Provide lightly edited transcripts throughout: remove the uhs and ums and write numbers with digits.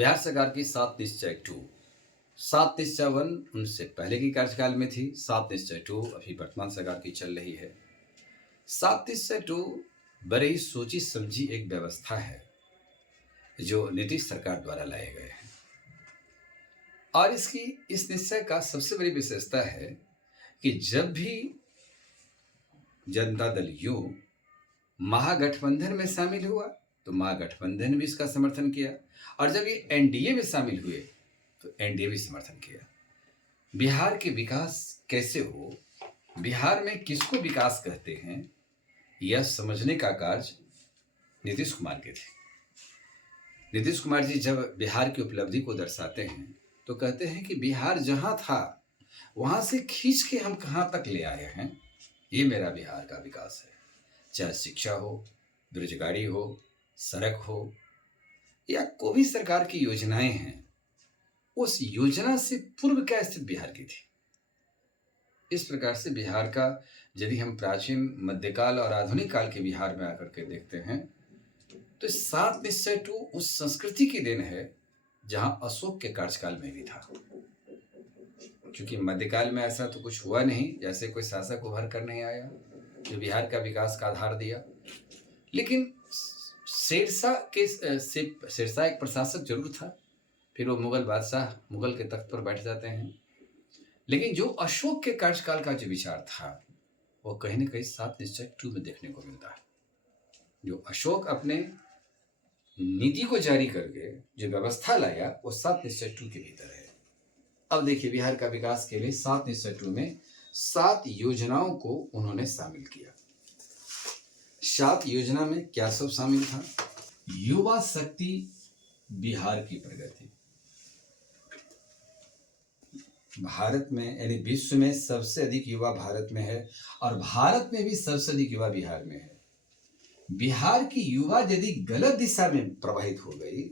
बिहार सरकार की 7 निश्चय 2, 7 निश्चय 1 उनसे पहले की कार्यकाल में थी, 7 निश्चय 2 अभी वर्तमान सरकार की चल रही है। 7 निश्चय 2 बड़े ही सोची समझी एक व्यवस्था है जो नीतीश सरकार द्वारा लाए गए हैं। और इस निश्चय का सबसे बड़ी विशेषता है कि जब भी जनता दल यू महागठबंधन में शामिल हुआ तो महागठबंधन भी इसका समर्थन किया, और जब ये एनडीए में शामिल हुए तो एनडीए भी समर्थन किया। बिहार के विकास कैसे हो, बिहार में किसको विकास कहते हैं, यह समझने का कार्य नीतीश कुमार के थे। नीतीश कुमार जी जब बिहार की उपलब्धि को दर्शाते हैं तो कहते हैं कि बिहार जहां था वहां से खींच के हम कहां तक ले आए हैं, ये मेरा बिहार का विकास है। चाहे शिक्षा हो, बेरोजगारी हो, सड़क हो या कोई भी सरकार की योजनाएं हैं, उस योजना से पूर्व क्या स्थिति बिहार की थी। इस प्रकार से बिहार का यदि हम प्राचीन, मध्यकाल और आधुनिक काल के बिहार में आकर के देखते हैं तो 7 निश्चय 2 उस संस्कृति की देन है जहां अशोक के कार्यकाल में भी था। क्योंकि मध्यकाल में ऐसा तो कुछ हुआ नहीं, जैसे कोई शासक उभर कर नहीं आया जो बिहार का विकास का आधार दिया। लेकिन शेरशाह एक प्रशासक जरूर था, फिर वो मुगल बादशाह मुगल के तख्त पर बैठ जाते हैं। लेकिन जो अशोक के कार्यकाल का जो विचार था वो कहीं ना कहीं 7 निश्चय 2 में देखने को मिलता है। जो अशोक अपने नीति को जारी करके जो व्यवस्था लाया वो 7 निश्चय 2 के भीतर है। अब देखिए, बिहार का विकास के लिए 7 निश्चय 2 में 7 योजनाओं को उन्होंने शामिल किया। 7 योजना में क्या सब शामिल था? युवा शक्ति बिहार की प्रगति। भारत में यानी विश्व में सबसे अधिक युवा भारत में है और भारत में भी सबसे अधिक युवा बिहार में है। बिहार की युवा यदि गलत दिशा में प्रवाहित हो गई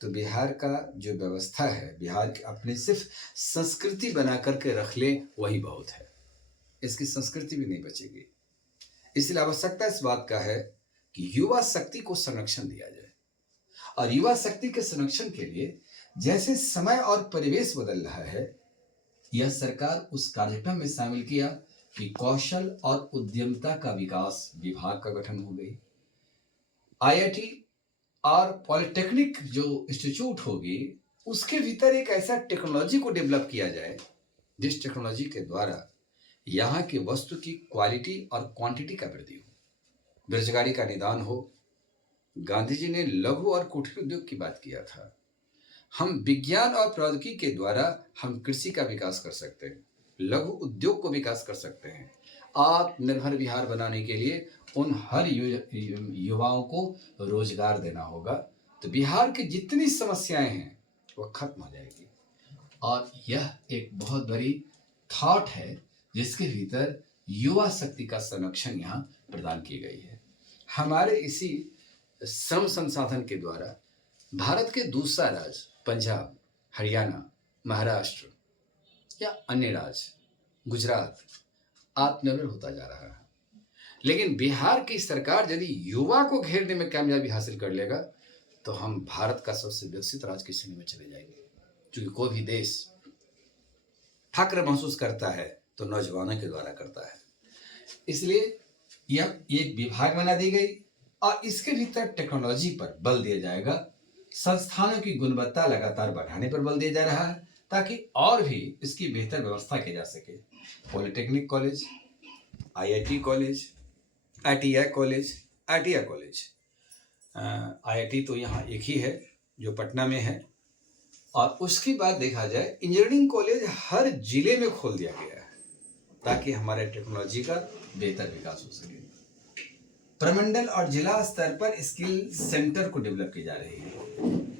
तो बिहार का जो व्यवस्था है, बिहार की अपने सिर्फ संस्कृति बना करके रख ले वही बहुत है, इसकी संस्कृति भी नहीं बचेगी। इसलिए आवश्यकता इस बात का है कि युवा शक्ति को संरक्षण दिया जाए। और युवा शक्ति के संरक्षण के लिए जैसे समय और परिवेश बदल रहा है, यह सरकार उस कार्यक्रम में शामिल किया कि कौशल और उद्यमिता का विकास विभाग का गठन हो गई। आईआईटी और पॉलिटेक्निक जो इंस्टीट्यूट होगी उसके भीतर एक ऐसा टेक्नोलॉजी को डेवलप किया जाए जिस टेक्नोलॉजी के द्वारा यहाँ की वस्तु की क्वालिटी और क्वांटिटी का वृद्धि हो, बेरोजगारी का निदान हो। गांधी जी ने लघु और कुटीर उद्योग की बात किया था। हम विज्ञान और प्रौद्योगिकी के द्वारा हम कृषि का विकास कर सकते हैं, लघु उद्योग को विकास कर सकते हैं। आत्मनिर्भर बिहार बनाने के लिए उन हर युवाओं को रोजगार देना होगा, तो बिहार की जितनी समस्याएं हैं वो खत्म हो जाएगी। और यह एक बहुत बड़ी थॉट है जिसके भीतर युवा शक्ति का संरक्षण यहाँ प्रदान की गई है। हमारे इसी श्रम संसाधन के द्वारा भारत के दूसरा राज्य पंजाब, हरियाणा, महाराष्ट्र या अन्य राज्य गुजरात आत्मनिर्भर होता जा रहा है। लेकिन बिहार की सरकार यदि युवा को घेरने में कामयाबी हासिल कर लेगा तो हम भारत का सबसे विकसित राज्य की श्रेणी में चले जाएंगे। क्योंकि कोई भी देश फक्र महसूस करता है तो नौजवानों के द्वारा करता है। इसलिए यह एक विभाग बना दी गई और इसके भीतर टेक्नोलॉजी पर बल दिया जाएगा। संस्थानों की गुणवत्ता लगातार बढ़ाने पर बल दिया जा रहा है ताकि और भी इसकी बेहतर व्यवस्था की जा सके। Polytechnic college, IIT college, ITI college, ITI college, IIT तो यहाँ एक ही है जो पटना में है। और उसके बाद देखा जाए इंजीनियरिंग कॉलेज हर जिले में खोल दिया गया है ताकि हमारे टेक्नोलॉजी का बेहतर विकास हो सके। प्रमंडल और जिला स्तर पर स्किल सेंटर को डेवलप की जा रही है।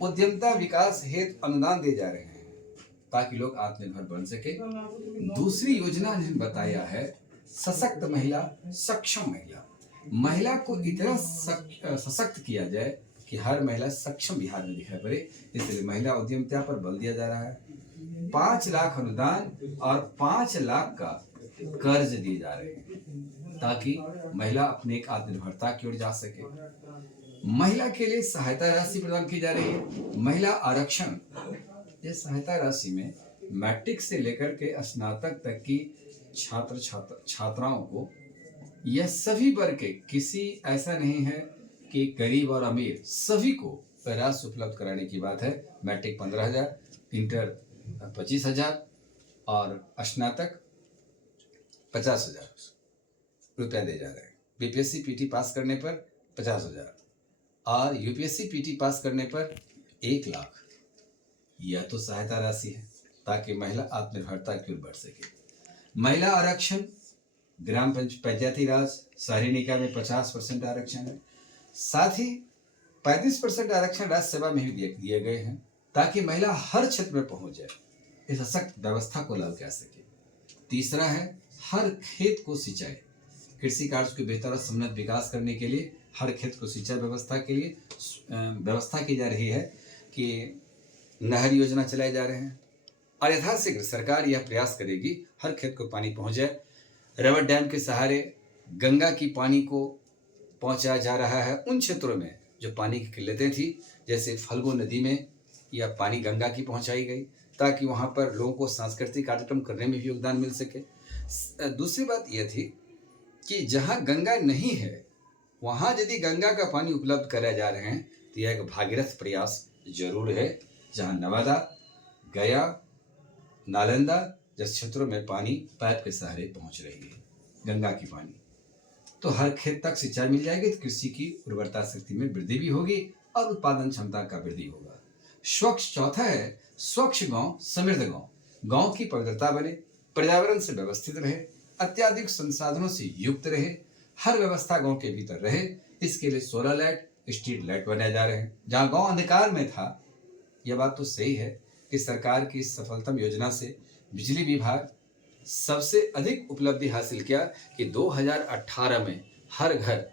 उद्यमिता विकास हेतु अनुदान दिए जा रहे हैं ताकि लोग आत्मनिर्भर बन सके। दूसरी योजना ने बताया है सशक्त महिला, सक्षम महिला। महिला को इतना सशक्त किया जाए कि हर महिला सक्षम बिहार में दिखाई पड़े, इसलिए महिला उद्यमिता पर बल दिया जा रहा है। 5 लाख अनुदान और 5 लाख का कर्ज दिए जा रहे हैं ताकि महिला अपने एक आत्मनिर्भरता की ओर जा सके। महिला के लिए सहायता राशि प्रदान की जा रही है। महिला आरक्षण, ये सहायता राशि में मैट्रिक से लेकर के स्नातक तक की छात्राओं को, यह सभी वर्ग के, किसी ऐसा नहीं है कि गरीब और अमीर, सभी को राशि उपलब्ध कराने की बात है। मैट्रिक 15,000, इंटर 25,000 और स्नातक 50,000 रुपया दे जा रहे हैं। बीपीएससी पीटी पास करने पर 50,000 और यूपीएससी पीटी पास करने पर 1,00,000। यह तो सहायता राशि है ताकि महिला आत्मनिर्भरता की ओर बढ़ सके। महिला आरक्षण, ग्राम पंचायती राज, शहरी निकाय में 50% आरक्षण है। साथ ही 35% आरक्षण राज्य सेवा में भी दिए गए हैं ताकि महिला हर क्षेत्र में पहुंच जाए, इस सशक्त व्यवस्था को लागू कर सके। तीसरा है हर खेत को सिंचाई। कृषि कार्य के बेहतर और समुन्नत विकास करने के लिए हर खेत को सिंचाई व्यवस्था के लिए व्यवस्था की जा रही है कि नहर योजना चलाए जा रहे हैं और यथाशीघ्र सरकार यह प्रयास करेगी हर खेत को पानी पहुंच जाए। रबर डैम के सहारे गंगा की पानी को पहुंचाया जा रहा है उन क्षेत्रों में जो पानी की किल्लतें थी, जैसे फल्गु नदी में यह पानी गंगा की पहुंचाई गई ताकि वहां पर लोगों को सांस्कृतिक कार्यक्रम करने में भी योगदान मिल सके। दूसरी बात यह थी कि जहां गंगा नहीं है वहां यदि गंगा का पानी उपलब्ध कराए जा रहे हैं तो यह एक भागीरथ प्रयास जरूर है। जहां नवादा, गया, नालंदा जैसे क्षेत्रों में पानी पाइप के सहारे पहुंच रही है गंगा की पानी, तो हर खेत तक सिंचाई मिल जाएगी तो कृषि की उर्वरता शक्ति में वृद्धि भी होगी और उत्पादन क्षमता का वृद्धि होगा। स्वच्छ, चौथा है स्वच्छ गांव समृद्ध गांव। गांव की पवित्रता बने, पर्यावरण से व्यवस्थित रहे, अत्याधिक संसाधनों से युक्त रहे, हर व्यवस्था गांव के भीतर रहे। इसके लिए सोलर लाइट, स्ट्रीट लाइट बनाए जा रहे हैं। जहां गांव अंधकार में था, यह बात तो सही है कि सरकार की सफलतम योजना से बिजली विभाग सबसे अधिक उपलब्धि हासिल किया कि 2018 में हर घर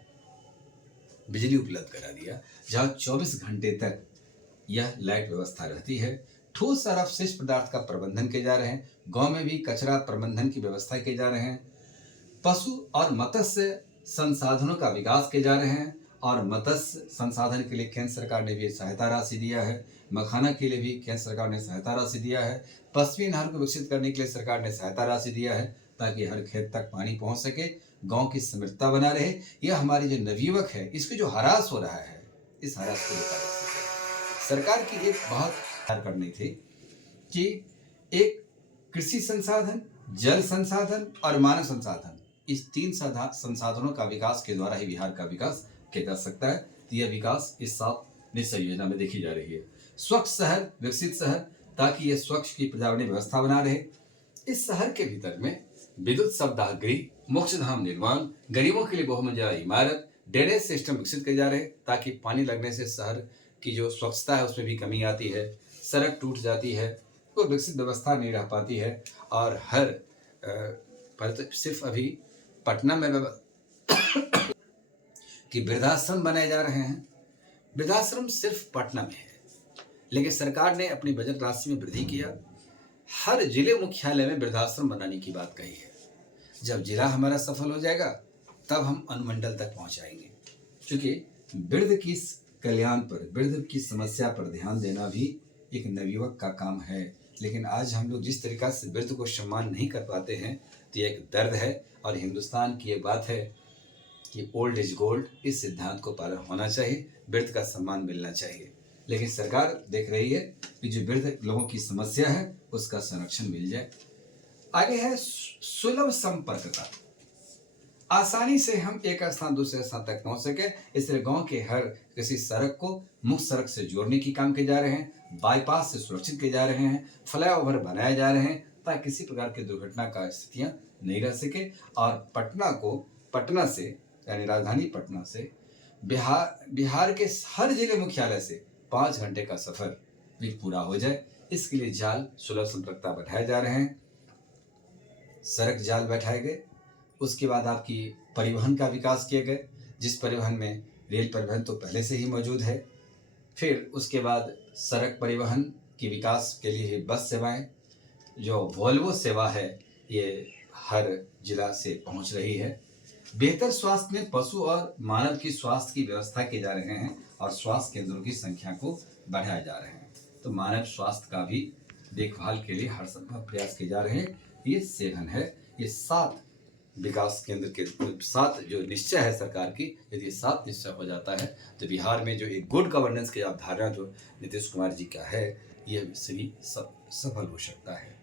बिजली उपलब्ध करा दिया, जहां 24 घंटे तक यह लाइट व्यवस्था रहती है। ठोस और अपशिष्ट पदार्थ का प्रबंधन किए जा रहे हैं। गांव में भी कचरा प्रबंधन की व्यवस्था किए जा रहे हैं। पशु और मत्स्य संसाधनों का विकास किए जा रहे हैं और मत्स्य संसाधन के लिए केंद्र सरकार ने भी सहायता राशि दिया है। मखाना के लिए भी केंद्र सरकार ने सहायता राशि दिया है। पश्चिमी नहर को विकसित करने के लिए सरकार ने सहायता राशि दिया है ताकि हर खेत तक पानी पहुंच सके, गांव की समृद्धता बना रहे। यह हमारे जो नवयुवक है इसको जो हरास हो रहा है, इस हरास को रोका जा सके। सरकार की एक बहुत करनी थी कि एक कृषि संसाधन, जल संसाधन और मानव संसाधन, इस 3 संसाधनों का विकास के द्वारा ही बिहार का विकास किया जा सकता है। तो यह विकास इस 7 निश्चय योजना में देखी जा रही है। स्वच्छ शहर, विकसित शहर, ताकि यह स्वच्छ की पर्यावरणीय व्यवस्था बना रहे। इस शहर के भीतर में विद्युत शवदाह गृह, मोक्षधाम निर्माण, गरीबों के लिए बहुमंजिला इमारत, ड्रेनेज सिस्टम विकसित किए जा रहे ताकि पानी लगने से शहर की जो स्वच्छता है उसमें भी कमी आती है, सड़क टूट जाती है, तो विकसित व्यवस्था नहीं रह पाती है। और हर सिर्फ अभी पटना में कि वृद्धाश्रम बनाए जा रहे हैं। वृद्धाश्रम सिर्फ पटना में है, लेकिन सरकार ने अपनी बजट राशि में वृद्धि किया। हर जिले मुख्यालय में वृद्धाश्रम बनाने की बात कही है। जब जिला हमारा सफल हो जाएगा तब हम अनुमंडल तक पहुंचाएंगे, क्योंकि वृद्ध की कल्याण पर, वृद्ध की समस्या पर ध्यान देना भी एक नवयुवक का काम है। लेकिन आज हम लोग जिस तरीका से वृद्ध को सम्मान नहीं कर पाते हैं तो ये एक दर्द है। और हिंदुस्तान की एक बात है कि ओल्ड इज गोल्ड, इस सिद्धांत को पालन होना चाहिए, वृद्ध का सम्मान मिलना चाहिए। लेकिन सरकार देख रही है कि जो वृद्ध लोगों की समस्या है उसका संरक्षण मिल जाए। आगे है सुलभ संपर्कता। आसानी से हम एक स्थान दूसरे स्थान तक पहुंच सके, इसलिए गांव के हर किसी सड़क को मुख्य सड़क से जोड़ने की काम किए जा रहे हैं, बाईपास से सुरक्षित किए जा रहे हैं, फ्लाईओवर बनाए जा रहे हैं ताकि किसी प्रकार की दुर्घटना का स्थितियां नहीं रह सके। और पटना से यानी राजधानी पटना से बिहार के हर जिले मुख्यालय से 5 घंटे का सफर भी पूरा हो जाए, इसके लिए जाल सुलभ संपर्कता बैठाए जा रहे हैं, सड़क जाल बैठाए गए। उसके बाद आपकी परिवहन का विकास किए गए, जिस परिवहन में रेल परिवहन तो पहले से ही मौजूद है। फिर उसके बाद सड़क परिवहन के विकास के लिए बस सेवाएं, जो वोल्वो सेवा है ये हर जिला से पहुंच रही है। बेहतर स्वास्थ्य में पशु और मानव की स्वास्थ्य की व्यवस्था किए जा रहे हैं और स्वास्थ्य केंद्रों की संख्या को बढ़ाए जा रहे हैं। तो मानव स्वास्थ्य का भी देखभाल के लिए हर संभव प्रयास किए जा रहे हैं। ये 7 है, ये 7 विकास केंद्र के 7 जो निश्चय है सरकार की, यदि ये 7 निश्चय हो जाता है तो बिहार में जो एक गुड गवर्नेंस की अवधारणा जो नीतीश कुमार जी का है, ये सभी सफल हो सकता है।